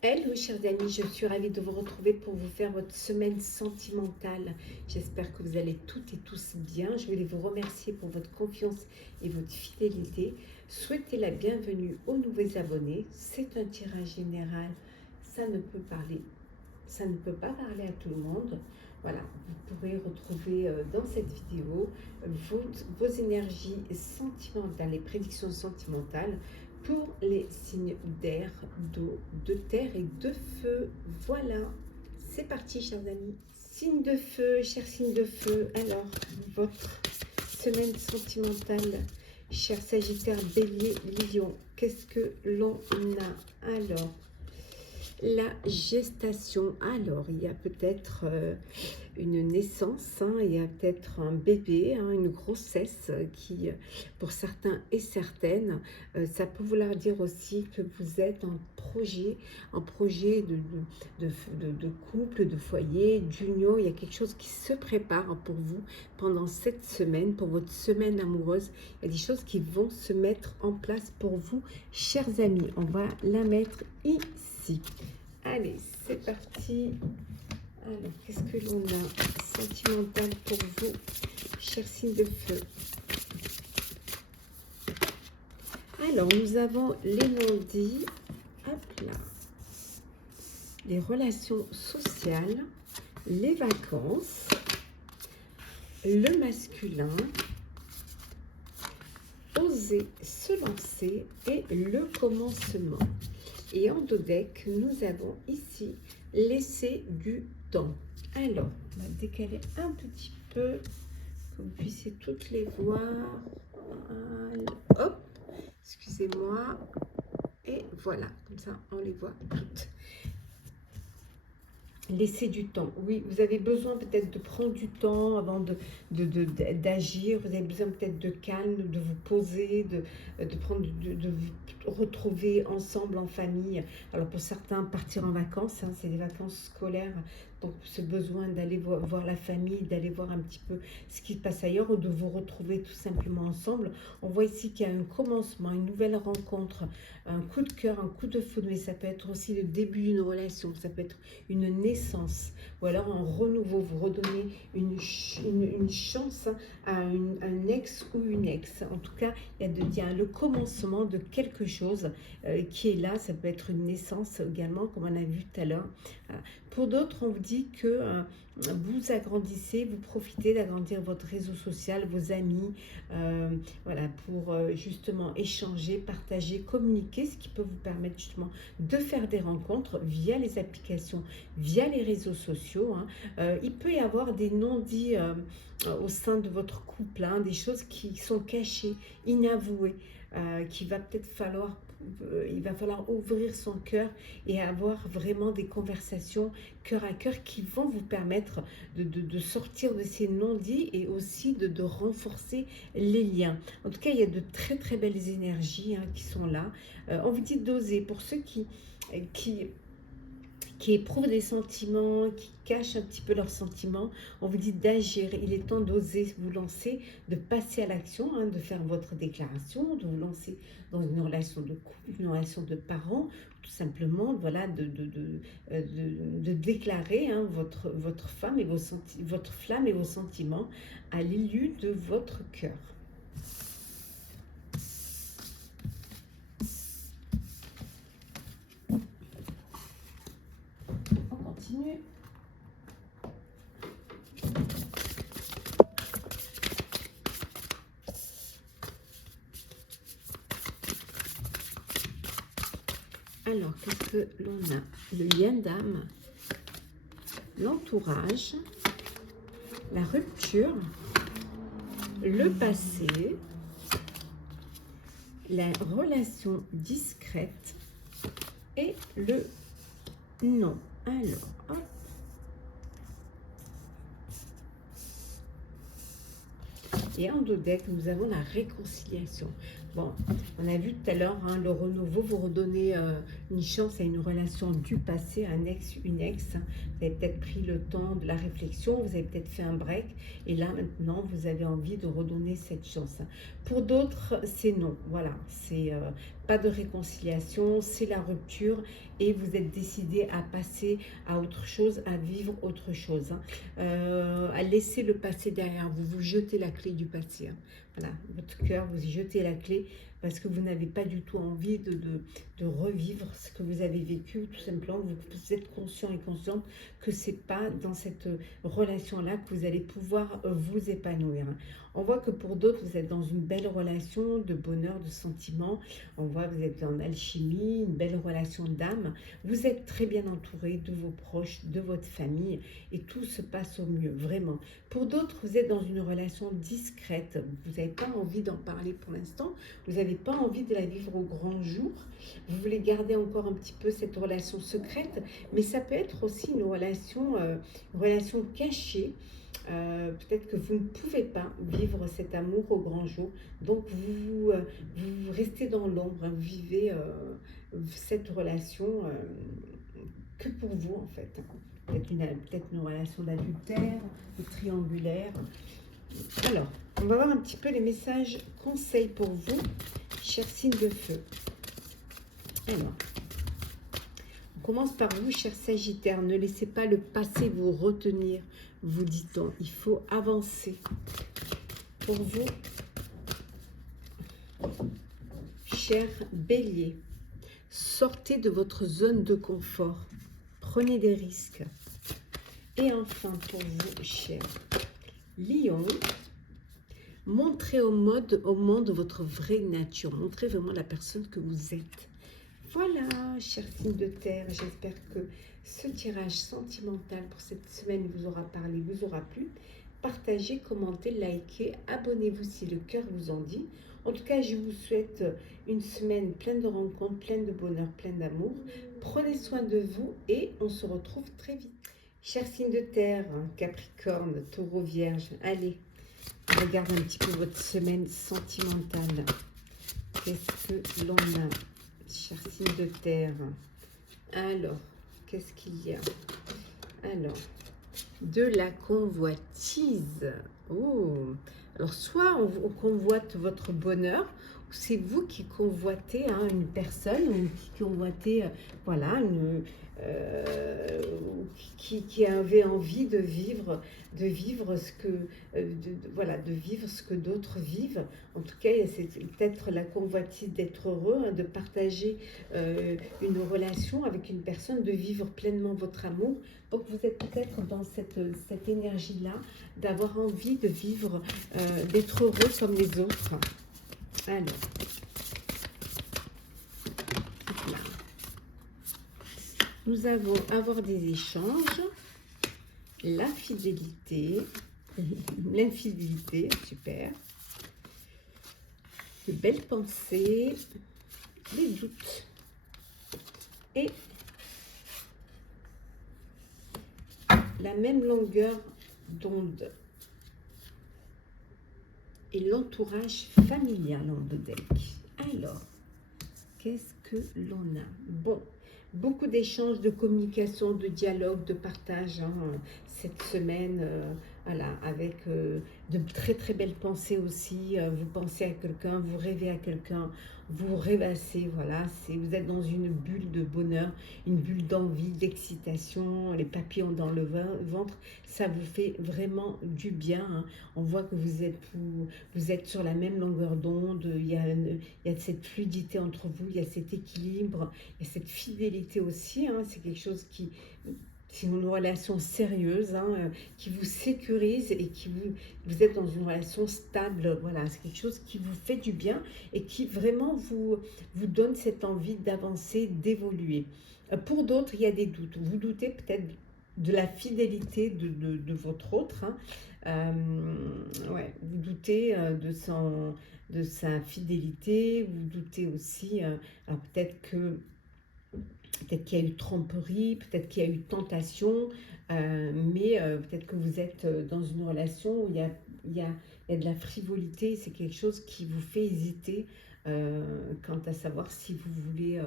Hello chers amis, je suis ravie de vous retrouver pour vous faire votre semaine sentimentale. J'espère que vous allez toutes et tous bien. Je voulais vous remercier pour votre confiance et votre fidélité. Souhaitez la bienvenue aux nouveaux abonnés. C'est un tirage général. Ça ne peut parler, ça ne peut pas parler à tout le monde. Voilà, vous pourrez retrouver dans cette vidéo vos énergies sentimentales, les prédictions sentimentales pour les signes d'air, d'eau, de terre et de feu. Voilà, c'est parti chers amis. Signe de feu, cher signe de feu, alors votre semaine sentimentale, cher Sagittaire, Bélier, Lion, qu'est-ce que l'on a alors? La gestation, alors il y a peut-être une naissance, hein, il y a peut-être un bébé, hein, une grossesse qui, pour certains et certaines, ça peut vouloir dire aussi que vous êtes en projet de couple, de foyer, d'union. Il y a quelque chose qui se prépare pour vous pendant cette semaine, pour votre semaine amoureuse. Il y a des choses qui vont se mettre en place pour vous, chers amis. On va la mettre ici. Allez, c'est parti. Alors, qu'est-ce que l'on a sentimental pour vous, cher signe de feu? Alors, nous avons les non-dits, hop là, les relations sociales, les vacances, le masculin, oser se lancer et le commencement. Et en dos deck, nous avons ici laisser du temps. Alors, on va décaler un petit peu, que vous puissiez toutes les voir. Hop, excusez-moi. Et voilà, comme ça, on les voit toutes. Laissez du temps. Oui, vous avez besoin peut-être de prendre du temps avant d'agir. Vous avez besoin peut-être de calme, de vous poser, de vous retrouver ensemble en famille. Alors pour certains, partir en vacances, hein, c'est des vacances scolaires. Donc ce besoin d'aller voir la famille, d'aller voir un petit peu ce qui se passe ailleurs ou de vous retrouver tout simplement ensemble. On voit ici qu'il y a un commencement, une nouvelle rencontre, un coup de cœur, un coup de foudre, mais ça peut être aussi le début d'une relation, ça peut être une naissance, ou alors un renouveau, vous redonnez une chance à un ex ou une ex. En tout cas, il y a le commencement de quelque chose qui est là. Ça peut être une naissance également, comme on a vu tout à l'heure. Pour d'autres, on vous dit que vous agrandissez, vous profitez d'agrandir votre réseau social, vos amis, voilà, pour justement échanger, partager, communiquer, ce qui peut vous permettre justement de faire des rencontres via les applications, via les réseaux sociaux. Hein. Il peut y avoir des non-dits au sein de votre couple, hein, des choses qui sont cachées, inavouées, qu'il va peut-être falloir il va falloir ouvrir son cœur et avoir vraiment des conversations cœur à cœur qui vont vous permettre de sortir de ces non-dits et aussi de renforcer les liens. En tout cas, il y a de très très belles énergies hein, qui sont là. On vous dit d'oser. Pour ceux qui éprouvent des sentiments, qui cachent un petit peu leurs sentiments, on vous dit d'agir. Il est temps d'oser vous lancer, de passer à l'action, hein, de faire votre déclaration, de vous lancer dans une relation de couple, une relation de parents, tout simplement, voilà, de déclarer hein, votre femme et votre flamme et vos sentiments à l'élu de votre cœur. On continue. Alors, qu'est-ce que l'on a? Le lien d'âme, l'entourage, la rupture, le passé, la relation discrète et le non. Alors, hop. Et en dos deck, nous avons la réconciliation. Bon, on a vu tout à l'heure, hein, le renouveau, vous redonnez une chance à une relation du passé, un ex, une ex. Vous avez peut-être pris le temps de la réflexion, vous avez peut-être fait un break, et là maintenant vous avez envie de redonner cette chance. Pour d'autres, c'est non, voilà, c'est pas de réconciliation, c'est la rupture, et vous êtes décidé à passer à autre chose, à vivre autre chose, hein. À laisser le passé derrière vous, vous jetez la clé du passé, hein. Voilà, votre cœur, vous y jetez la clé parce que vous n'avez pas du tout envie de revivre ce que vous avez vécu. Tout simplement, vous êtes conscient et consciente que ce n'est pas dans cette relation-là que vous allez pouvoir vous épanouir. On voit que pour d'autres, vous êtes dans une belle relation de bonheur, de sentiments. On voit que vous êtes en alchimie, une belle relation d'âme. Vous êtes très bien entouré de vos proches, de votre famille, et tout se passe au mieux, vraiment. Pour d'autres, vous êtes dans une relation discrète. Vous n'avez pas envie d'en parler pour l'instant. Vous n'avez pas envie de la vivre au grand jour. Vous voulez garder encore un petit peu cette relation secrète, mais ça peut être aussi une relation cachée. Peut-être que vous ne pouvez pas vivre cet amour au grand jour, donc vous restez dans l'ombre, hein, vous vivez cette relation que pour vous en fait. Peut-être une relation d'adultère, de triangulaire. Alors, on va voir un petit peu les messages conseils pour vous, chers signes de feu. Alors, on commence par vous, chers Sagittaires. Ne laissez pas le passé vous retenir, vous dit-on. Il faut avancer. Pour vous, chers Béliers, sortez de votre zone de confort. Prenez des risques. Et enfin, pour vous, chers Lions, montrez au monde votre vraie nature. Montrez vraiment la personne que vous êtes. Voilà, chers signes de terre, j'espère que ce tirage sentimental pour cette semaine vous aura parlé, vous aura plu. Partagez, commentez, likez, abonnez-vous si le cœur vous en dit. En tout cas, je vous souhaite une semaine pleine de rencontres, pleine de bonheur, pleine d'amour. Prenez soin de vous et on se retrouve très vite. Chers signes de terre, Capricorne, Taureau, Vierge, allez, on regarde un petit peu votre semaine sentimentale. Qu'est-ce que l'on a, chers signes de terre? Alors, qu'est-ce qu'il y a? Alors, de la convoitise. Oh, alors soit on convoite votre bonheur, ou c'est vous qui convoitez une personne, ou qui convoitez, voilà, qui avait envie de vivre ce que, voilà, de vivre ce que d'autres vivent. En tout cas, c'est peut-être la convoitise d'être heureux, hein, de partager une relation avec une personne, de vivre pleinement votre amour. Donc vous êtes peut-être dans cette énergie-là, d'avoir envie de vivre, d'être heureux comme les autres. Alors, là. Nous avons avoir des échanges, la fidélité, l'infidélité, super, de belles pensées, les doutes et la même longueur d'onde et l'entourage familial en deux decks. Alors, qu'est-ce que l'on a? Bon, beaucoup d'échanges, de communication, de dialogue, de partage, hein, cette semaine, voilà, avec de très très belles pensées aussi. Vous pensez à quelqu'un, vous rêvez à quelqu'un, vous rêvassez, voilà. Vous êtes dans une bulle de bonheur, une bulle d'envie, d'excitation, les papillons dans le ventre. Ça vous fait vraiment du bien, hein. On voit que vous êtes sur la même longueur d'onde. Il y a cette fluidité entre vous, il y a cet équilibre, il y a cette fidélité aussi, hein. C'est quelque chose c'est une relation sérieuse, hein, qui vous sécurise et vous êtes dans une relation stable. Voilà, c'est quelque chose qui vous fait du bien et qui vraiment vous donne cette envie d'avancer, d'évoluer. Pour d'autres, il y a des doutes. Vous doutez peut-être de la fidélité de votre autre, hein. Ouais, vous doutez de sa fidélité, vous doutez aussi, alors peut-être qu'il y a eu tromperie, peut-être qu'il y a eu tentation, mais peut-être que vous êtes dans une relation où il y a de la frivolité, c'est quelque chose qui vous fait hésiter quant à savoir si vous voulez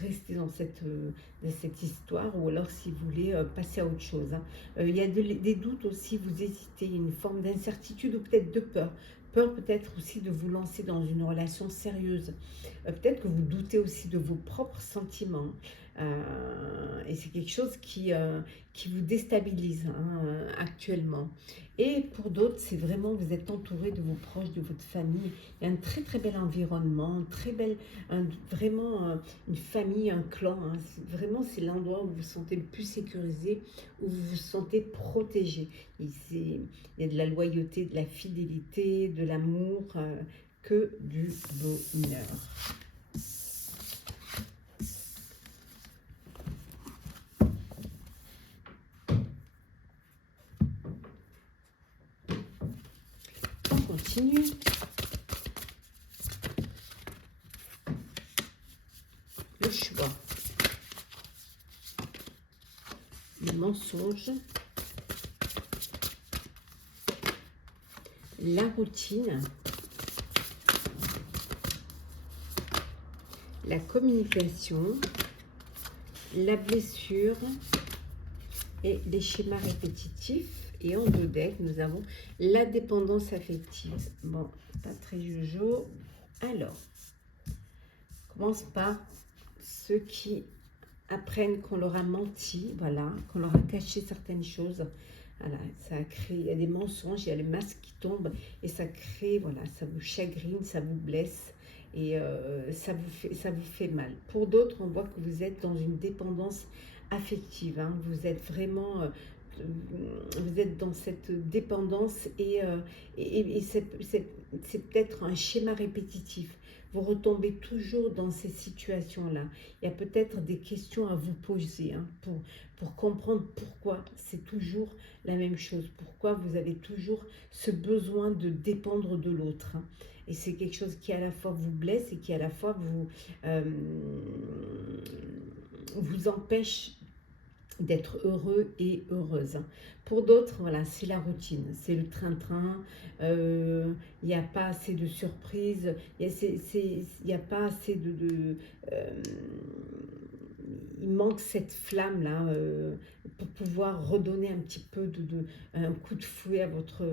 rester dans cette histoire ou alors si vous voulez passer à autre chose. Hein. Il y a des doutes aussi, vous hésitez, une forme d'incertitude ou peut-être de peur. Peur peut-être aussi de vous lancer dans une relation sérieuse. Peut-être que vous doutez aussi de vos propres sentiments. Et c'est quelque chose qui vous déstabilise hein, actuellement. Et pour d'autres, c'est vraiment, vous êtes entouré de vos proches, de votre famille. Il y a un très très bel environnement, très belle, vraiment une famille, un clan. Hein. Vraiment, c'est l'endroit où vous vous sentez le plus sécurisé, où vous vous sentez protégé. Il y a de la loyauté, de la fidélité, de l'amour, que du bonheur. On continue. Le choix. Le mensonge. La routine. La communication. La blessure. Et les schémas répétitifs. Et en dos deck, nous avons la dépendance affective. Bon, pas très jojo. Alors, on commence par ceux qui apprennent qu'on leur a menti, voilà, qu'on leur a caché certaines choses. Voilà, ça crée, il y a des mensonges, il y a les masques qui tombent et ça crée, voilà, ça vous chagrine, ça vous blesse et ça vous fait mal. Pour d'autres, on voit que vous êtes dans une dépendance affective, hein, vous êtes vraiment... vous êtes dans cette dépendance et c'est peut-être un schéma répétitif. Vous retombez toujours dans ces situations-là. Il y a peut-être des questions à vous poser hein, pour comprendre pourquoi c'est toujours la même chose. Pourquoi vous avez toujours ce besoin de dépendre de l'autre. Hein. Et c'est quelque chose qui à la fois vous blesse et qui à la fois vous empêche d'être heureux et heureuse. Pour d'autres, voilà, c'est la routine, c'est le train-train, il n'y a pas assez de surprises, il n'y a pas assez il manque cette flamme-là pour pouvoir redonner un petit peu un coup de fouet à votre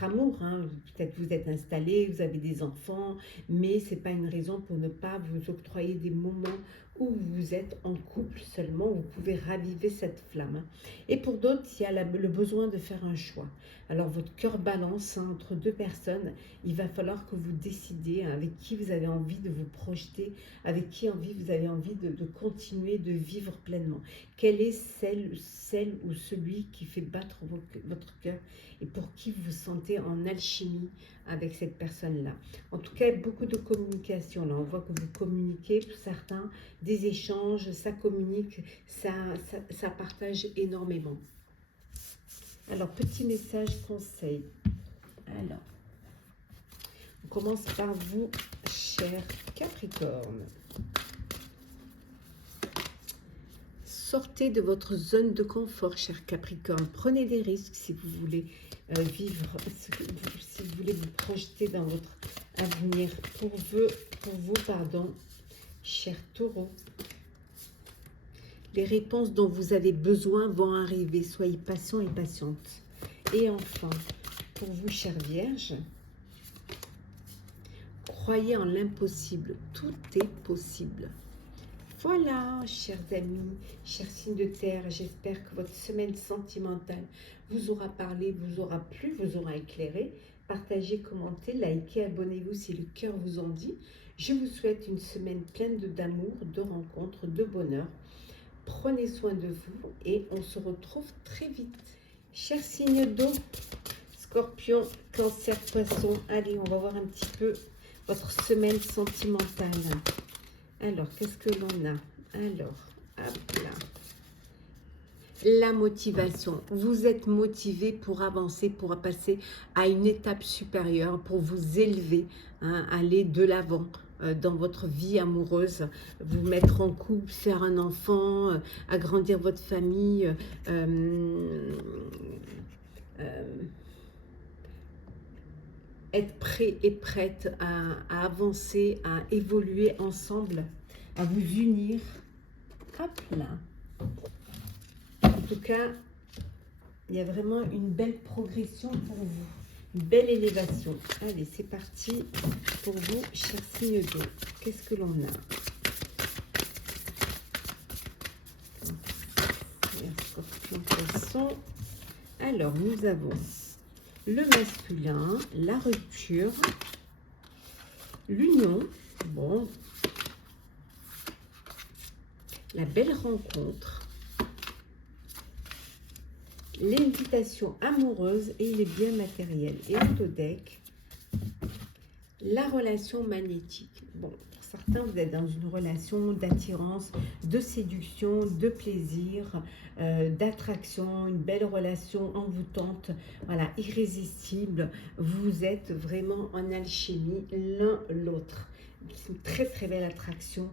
amour. Hein. Peut-être vous êtes installé, vous avez des enfants, mais ce n'est pas une raison pour ne pas vous octroyer des moments où vous êtes en couple seulement, où vous pouvez raviver cette flamme. Et pour d'autres, il y a le besoin de faire un choix. Alors votre cœur balance hein, entre deux personnes, il va falloir que vous décidiez hein, avec qui vous avez envie de vous projeter, avec qui vous avez envie de continuer de vivre pleinement. Quelle est celle ou celui qui fait battre votre cœur et pour qui vous vous sentez en alchimie avec cette personne-là. En tout cas, beaucoup de communication. Là, on voit que vous communiquez, pour certains, des échanges, ça communique, ça partage énormément. Alors, petit message conseil. Alors, on commence par vous, cher Capricorne. Sortez de votre zone de confort, cher Capricorne. Prenez des risques si vous voulez vivre, si vous voulez vous projeter dans votre avenir. Pour vous, cher Taureau. Les réponses dont vous avez besoin vont arriver. Soyez patient et patiente. Et enfin, pour vous, chère Vierge, croyez en l'impossible. Tout est possible. Voilà, chers amis, chers signes de terre, j'espère que votre semaine sentimentale vous aura parlé, vous aura plu, vous aura éclairé. Partagez, commentez, likez, abonnez-vous si le cœur vous en dit. Je vous souhaite une semaine pleine d'amour, de rencontres, de bonheur. Prenez soin de vous et on se retrouve très vite. Chers signes d'eau, Scorpion, Cancer, Poisson, allez, on va voir un petit peu votre semaine sentimentale. Alors, qu'est-ce que l'on a? Alors, hop là. La motivation. Vous êtes motivé pour avancer, pour passer à une étape supérieure, pour vous élever, hein, aller de l'avant dans votre vie amoureuse, vous mettre en couple, faire un enfant, agrandir votre famille, être prêt et prête à avancer, à évoluer ensemble, à vous unir. Hop là. En tout cas, il y a vraiment une belle progression pour vous. Une belle élévation. Allez, c'est parti pour vous, chers signes d'eau. Qu'est-ce que l'on a? Scorpion, Poisson. Alors, nous avons le masculin, la rupture, l'union, bon, la belle rencontre, l'invitation amoureuse et les biens matériels. Et au deck, la relation magnétique. Bon, pour certains, vous êtes dans une relation d'attirance, de séduction, de plaisir, d'attraction, une belle relation envoûtante, voilà, irrésistible. Vous êtes vraiment en alchimie l'un l'autre. C'est une très très belle attraction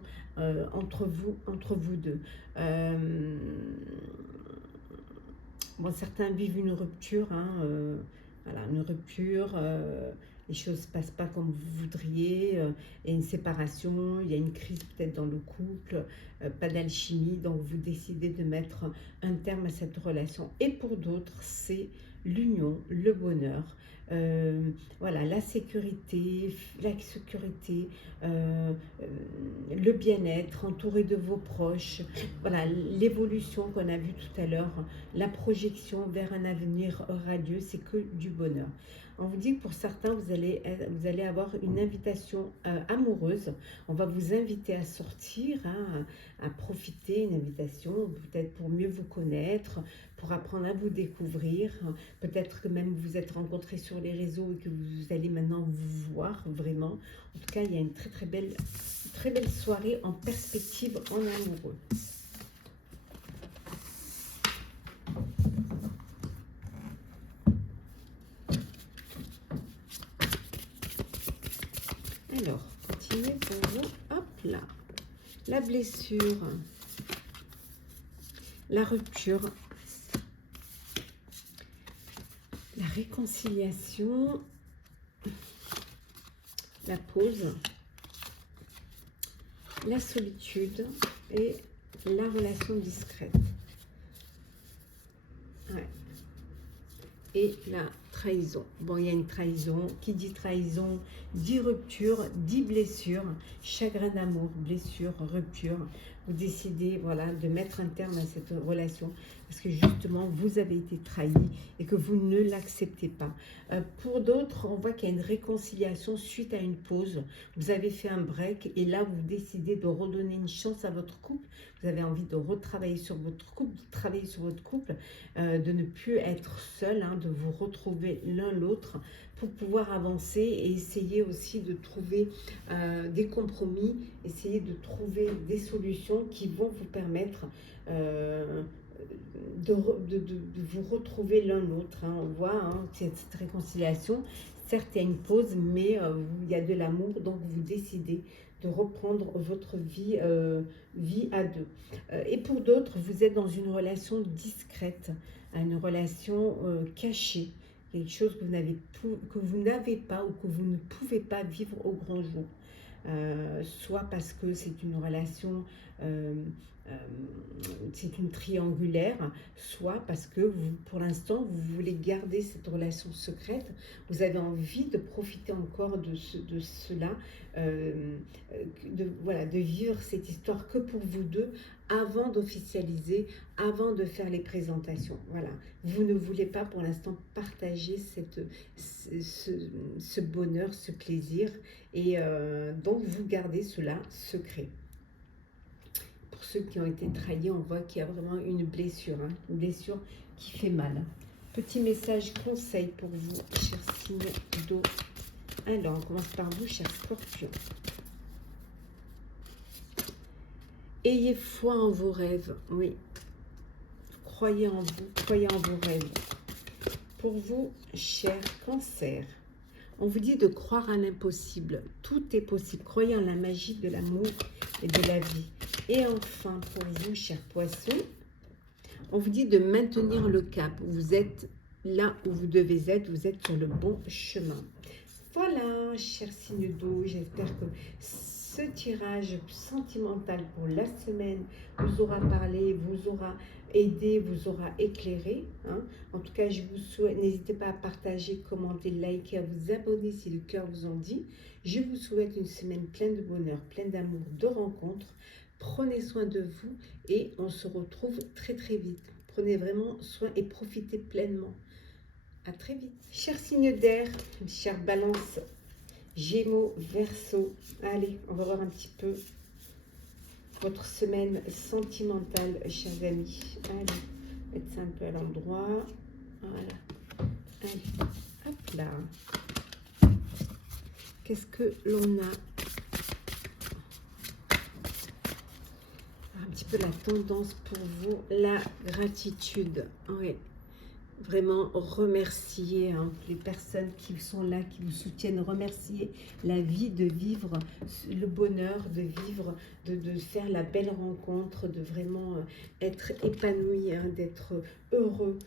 entre vous deux. Bon, certains vivent une rupture, hein, voilà, une rupture, les choses ne se passent pas comme vous voudriez, il y a une séparation, il y a une crise peut-être dans le couple, pas d'alchimie, donc vous décidez de mettre un terme à cette relation. Et pour d'autres, c'est l'union, le bonheur, voilà, la sécurité, le bien-être, entouré de vos proches, voilà, l'évolution qu'on a vue tout à l'heure, la projection vers un avenir radieux, c'est que du bonheur. On vous dit que pour certains, vous allez avoir une invitation amoureuse. On va vous inviter à sortir, hein, à profiter, une invitation peut-être pour mieux vous connaître, pour apprendre à vous découvrir. Peut-être que même vous êtes rencontrés sur les réseaux et que vous allez maintenant vous voir vraiment. En tout cas, il y a une très belle soirée en perspective en amoureux. Alors, continuez pour vous. Hop là. La blessure, la rupture, la réconciliation, la pause, la solitude et la relation discrète. Ouais. Et la trahison. Bon, il y a une trahison. Qui dit trahison dit rupture, dit blessure, chagrin d'amour, blessure, rupture. Vous décidez, voilà, de mettre un terme à cette relation parce que justement, vous avez été trahi et que vous ne l'acceptez pas. Pour d'autres, on voit qu'il y a une réconciliation suite à une pause. Vous avez fait un break et là, vous décidez de redonner une chance à votre couple. Vous avez envie de retravailler sur votre couple, de travailler sur votre couple, de ne plus être seul, hein, de vous retrouver l'un l'autre pour pouvoir avancer et essayer aussi de trouver des compromis, essayer de trouver des solutions qui vont vous permettre de vous retrouver l'un l'autre. Hein. On voit, hein, cette réconciliation, certes il y a une pause, mais il y a de l'amour, donc vous décidez de reprendre votre vie, vie à deux. Et pour d'autres, vous êtes dans une relation discrète, une relation cachée, quelque chose que vous n'avez pas ou que vous ne pouvez pas vivre au grand jour. Soit parce que c'est une relation, c'est une triangulaire, soit parce que vous, pour l'instant, vous voulez garder cette relation secrète, vous avez envie de profiter encore de cela, voilà, de vivre cette histoire que pour vous deux, avant d'officialiser, avant de faire les présentations. Voilà, vous ne voulez pas pour l'instant partager ce bonheur, ce plaisir, et donc vous gardez cela secret. Pour ceux qui ont été trahis, on voit qu'il y a vraiment une blessure, hein, une blessure qui fait mal. Petit message conseil pour vous, chers signes d'eau. Alors, on commence par vous, chers scorpions. Ayez foi en vos rêves, oui. Croyez en vous, croyez en vos rêves. Pour vous, chers cancers, on vous dit de croire à l'impossible. Tout est possible. Croyez en la magie de l'amour et de la vie. Et enfin, pour vous, chers poissons, on vous dit de maintenir le cap. Vous êtes là où vous devez être. Vous êtes sur le bon chemin. Voilà, cher signe d'eau, j'espère que ce tirage sentimental pour la semaine vous aura parlé, vous aura aidé, vous aura éclairé, hein. En tout cas, je vous souhaite, n'hésitez pas à partager, commenter, liker, à vous abonner si le cœur vous en dit. Je vous souhaite une semaine pleine de bonheur, pleine d'amour, de rencontres. Prenez soin de vous et on se retrouve très très vite. Prenez vraiment soin et profitez pleinement. À très vite. Chers signes d'air, chère Balance, Gémeaux, Verseau. Allez, on va voir un petit peu votre semaine sentimentale, chers amis. Allez, mettez ça un peu à l'endroit. Voilà. Allez, hop là. Qu'est-ce que l'on a? Un petit peu la tendance pour vous, la gratitude. Oui. Vraiment remercier les personnes qui sont là, qui vous soutiennent, remercier la vie, de vivre le bonheur, de vivre, de faire la belle rencontre, de vraiment être épanoui, hein, d'être heureux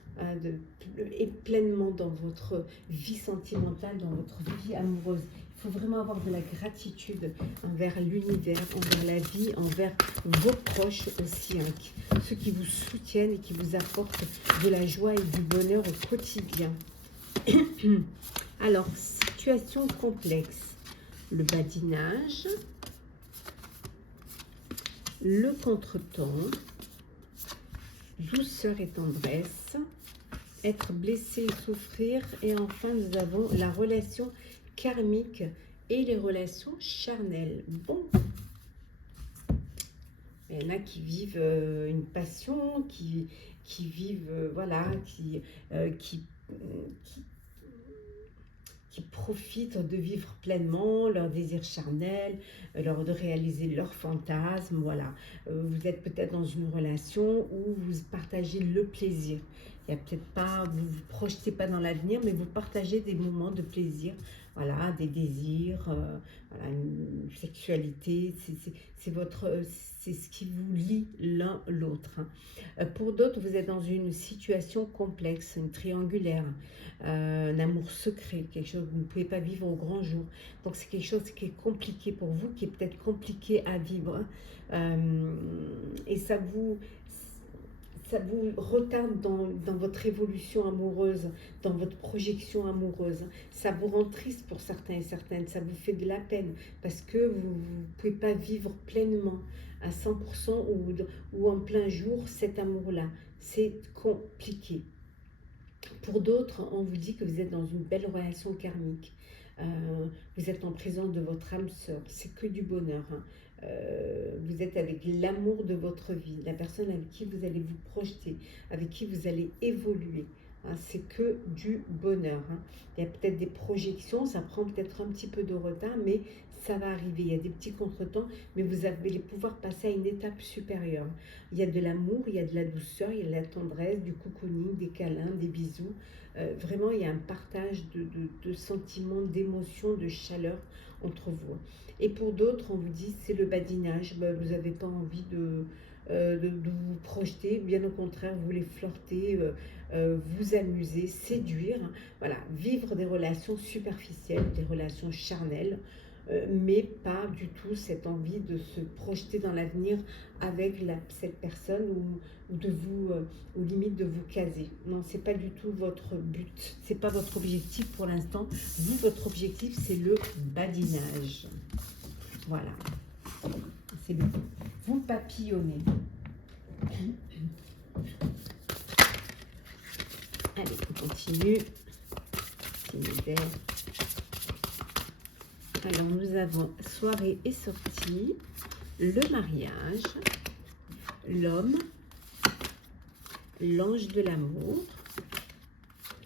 et pleinement dans votre vie sentimentale, dans votre vie amoureuse. Il faut vraiment avoir de la gratitude envers l'univers, envers la vie, envers vos proches aussi, hein, ceux qui vous soutiennent et qui vous apportent de la joie et du bonheur au quotidien. Alors, situation complexe, le badinage, le contretemps, douceur et tendresse, être blessé et souffrir, et enfin nous avons la relation karmique et les relations charnelles. Bon, il y en a qui vivent une passion, qui vivent, voilà, qui profitent de vivre pleinement leurs désirs charnels, de réaliser leurs fantasmes, voilà. Vous êtes peut-être dans une relation où vous partagez le plaisir. Il y a peut-être pas, vous ne vous projetez pas dans l'avenir, mais vous partagez des moments de plaisir, voilà, des désirs, voilà, une sexualité, c'est ce qui vous lie l'un l'autre, hein. Pour d'autres, vous êtes dans une situation complexe, une triangulaire, un amour secret, quelque chose que vous ne pouvez pas vivre au grand jour. Donc c'est quelque chose qui est compliqué pour vous, qui est peut-être compliqué à vivre, et ça vous retarde dans votre évolution amoureuse, dans votre projection amoureuse. Ça vous rend triste pour certains et certaines, ça vous fait de la peine parce que vous ne pouvez pas vivre pleinement à 100% ou en plein jour cet amour-là. C'est compliqué. Pour d'autres, on vous dit que vous êtes dans une belle relation karmique. Vous êtes en présence de votre âme sœur. C'est que du bonheur, hein. Vous êtes avec l'amour de votre vie, la personne avec qui vous allez vous projeter, avec qui vous allez évoluer, hein. C'est que du bonheur, hein. Il y a peut-être des projections, ça prend peut-être un petit peu de retard, mais ça va arriver. Il y a des petits contretemps, mais vous allez pouvoir passer à une étape supérieure. Il y a de l'amour, il y a de la douceur, il y a de la tendresse, du cocooning, des câlins, des bisous. Vraiment, il y a un partage de sentiments, d'émotions, de chaleur entre vous. Et pour d'autres, on vous dit c'est le badinage. Vous n'avez pas envie de vous projeter, bien au contraire, vous voulez flirter, vous amuser, séduire, hein. Voilà, vivre des relations superficielles, des relations charnelles, mais pas du tout cette envie de se projeter dans l'avenir avec cette personne ou de vous, ou limite de vous caser. Non, c'est pas du tout votre but, c'est pas votre objectif pour l'instant. Vous, votre objectif, c'est le badinage. Voilà, c'est le vous papillonnez. Allez, on continue. Alors, nous avons soirée et sortie, le mariage, l'homme, l'ange de l'amour,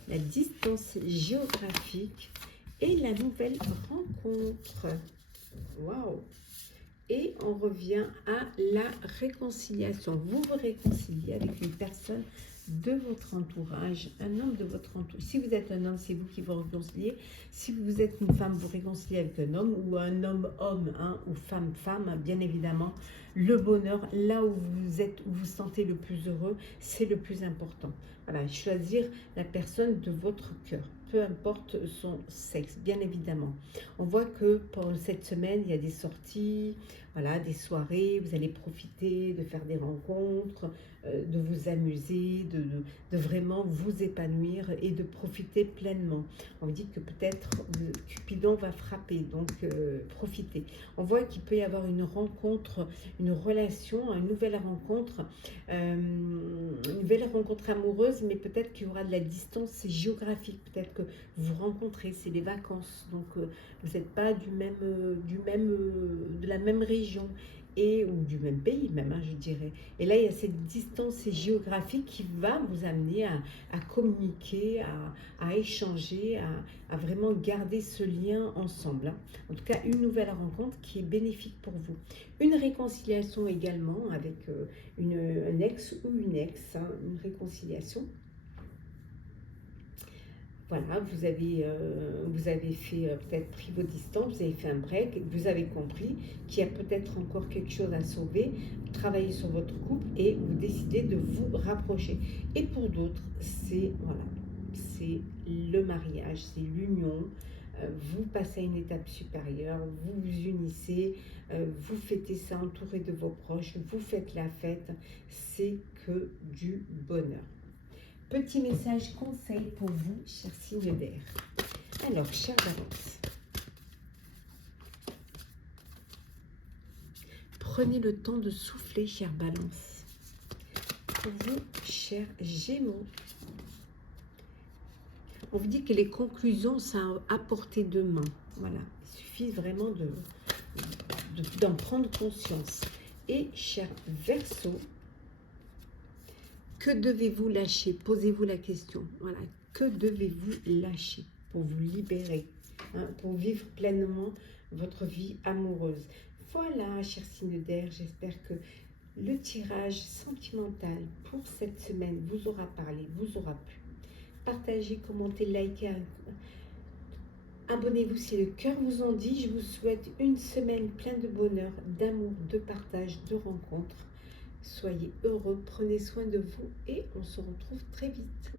la distance géographique et la nouvelle rencontre. Waouh! Et on revient à la réconciliation. Vous vous réconciliez avec une personne de votre entourage, un homme de votre entourage. Si vous êtes un homme, c'est vous qui vous réconciliez. Si vous êtes une femme, vous réconciliez avec un homme, ou un homme-homme, hein, ou femme-femme, hein, bien évidemment. Le bonheur, là où vous êtes, où vous vous sentez le plus heureux, c'est le plus important. Voilà, choisir la personne de votre cœur, peu importe son sexe, bien évidemment. On voit que pendant cette semaine, il y a des sorties, voilà, des soirées, vous allez profiter de faire des rencontres, de vous amuser, de vraiment vous épanouir et de profiter pleinement. On dit que peut-être Cupidon va frapper, donc profitez. On voit qu'il peut y avoir une rencontre, une relation, une nouvelle rencontre amoureuse, mais peut-être qu'il y aura de la distance géographique, peut-être que vous vous rencontrez, c'est les vacances, donc vous n'êtes pas de la même région et ou du même pays même, hein, je dirais. Et là, il y a cette distance géographique qui va vous amener à communiquer, à échanger, à vraiment garder ce lien ensemble, hein. En tout cas, une nouvelle rencontre qui est bénéfique pour vous. Une réconciliation également avec un ex ou une ex, hein, une réconciliation. Voilà, vous avez fait peut-être pris vos distances, vous avez fait un break, vous avez compris qu'il y a peut-être encore quelque chose à sauver, travailler sur votre couple et vous décidez de vous rapprocher. Et pour d'autres, c'est voilà, c'est le mariage, c'est l'union. Vous passez à une étape supérieure, vous vous unissez, vous fêtez ça entouré de vos proches, vous faites la fête, c'est que du bonheur. Petit message conseil pour vous, chers signes d'air. Alors, chère Balance, prenez le temps de souffler, chère Balance. Pour vous, chers Gémeaux, on vous dit que les conclusions sont à portée de main. Voilà, il suffit vraiment d'en prendre conscience. Et chers Verseaux, que devez-vous lâcher? Posez-vous la question. Voilà, que devez-vous lâcher pour vous libérer, hein, pour vivre pleinement votre vie amoureuse? Voilà, chers signes d'air, j'espère que le tirage sentimental pour cette semaine vous aura parlé, vous aura plu. Partagez, commentez, likez, abonnez-vous si le cœur vous en dit. Je vous souhaite une semaine pleine de bonheur, d'amour, de partage, de rencontres. Soyez heureux, prenez soin de vous et on se retrouve très vite.